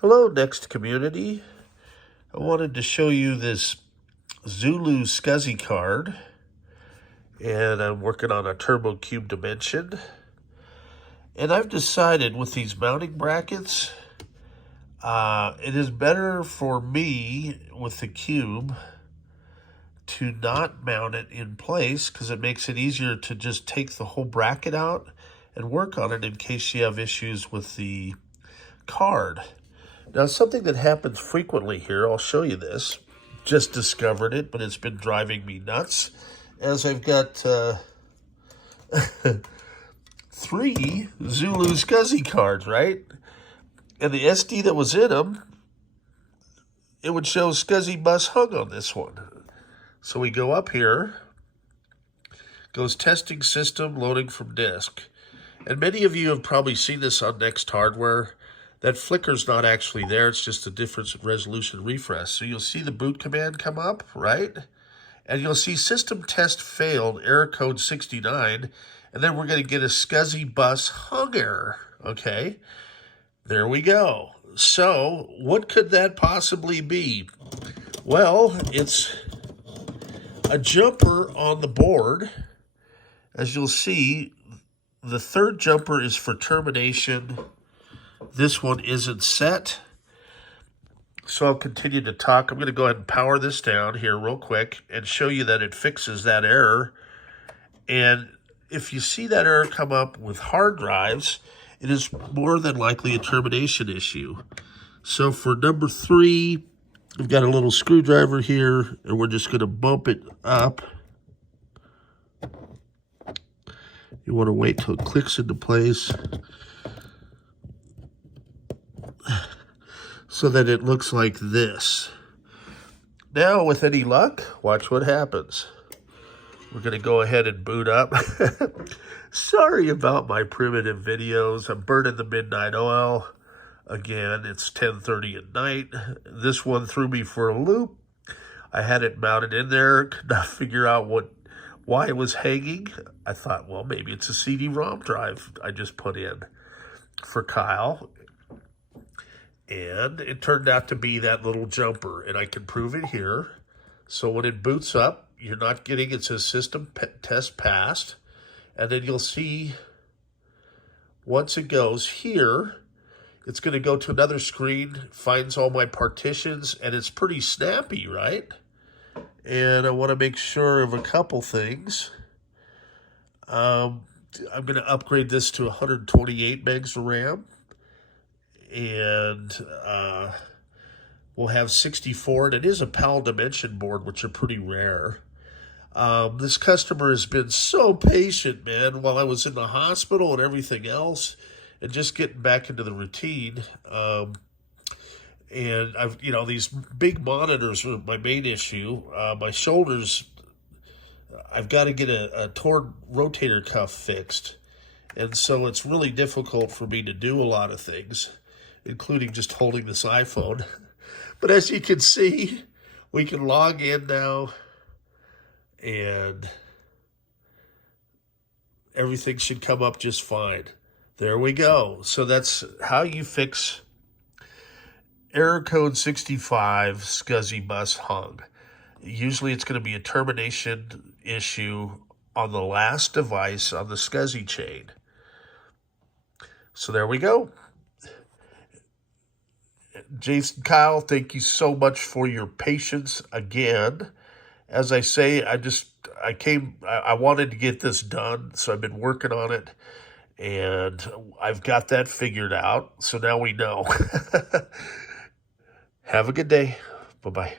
Hello, Next Community. I wanted to show you this ZULU Scsi card, and I'm working on a turbo cube dimension. And I've decided with these mounting brackets, it is better for me with the cube to not mount it in place because it makes it easier to just take the whole bracket out and work on it in case you have issues with the card. Now, something that happens frequently here, I'll show you this. Just discovered it, but it's been driving me nuts. As I've got 3 ZULU Scsi cards, right? And the SD that was in them, it would show Scsi bus hung on this one. So we go up here, goes testing system, loading from disk. And many of you have probably seen this on Next Hardware. That flicker's not actually there, it's just a difference in resolution refresh. So you'll see the boot command come up, right? And you'll see system test failed, error code 69, and then we're gonna get a Scsi bus hung error, okay? There we go. So what could that possibly be? Well, it's a jumper on the board. As you'll see, the third jumper is for termination. This one isn't set. So I'll continue to talk. I'm going to go ahead and power this down here real quick and show you that it fixes that error. And if you see that error come up with hard drives, it is more than likely a termination issue. So for number 3, we've got a little screwdriver here, and we're just going to bump it up. You want to wait till it clicks into place so that it looks like this. Now, with any luck, watch what happens. We're going to go ahead and boot up. Sorry about my primitive videos. I'm burning the midnight oil. Again, it's 10:30 at night. This one threw me for a loop. I had it mounted in there, could not figure out why it was hanging. I thought, well, maybe it's a CD-ROM drive I just put in for Kyle. And it turned out to be that little jumper, and I can prove it here. So when it boots up, you're not getting, it says system test passed. And then you'll see, once it goes here, it's going to go to another screen, finds all my partitions, and it's pretty snappy, right? And I want to make sure of a couple things. I'm going to upgrade this to 128 megs of RAM. And we'll have 64, and it is a PAL dimension board, which are pretty rare. This customer has been so patient, man, while I was in the hospital and everything else, and just getting back into the routine. And I've, these big monitors are my main issue. My shoulders, I've got to get a torn rotator cuff fixed. And so it's really difficult for me to do a lot of things, including just holding this iPhone. But as you can see, we can log in now, and everything should come up just fine. There we go. So that's how you fix error code 65 Scsi bus hung. Usually it's going to be a termination issue on the last device on the Scsi chain. So there we go. Jason, Kyle, thank you so much for your patience again. As I say, I wanted to get this done, so I've been working on it, and I've got that figured out, so now we know. Have a good day. Bye-bye.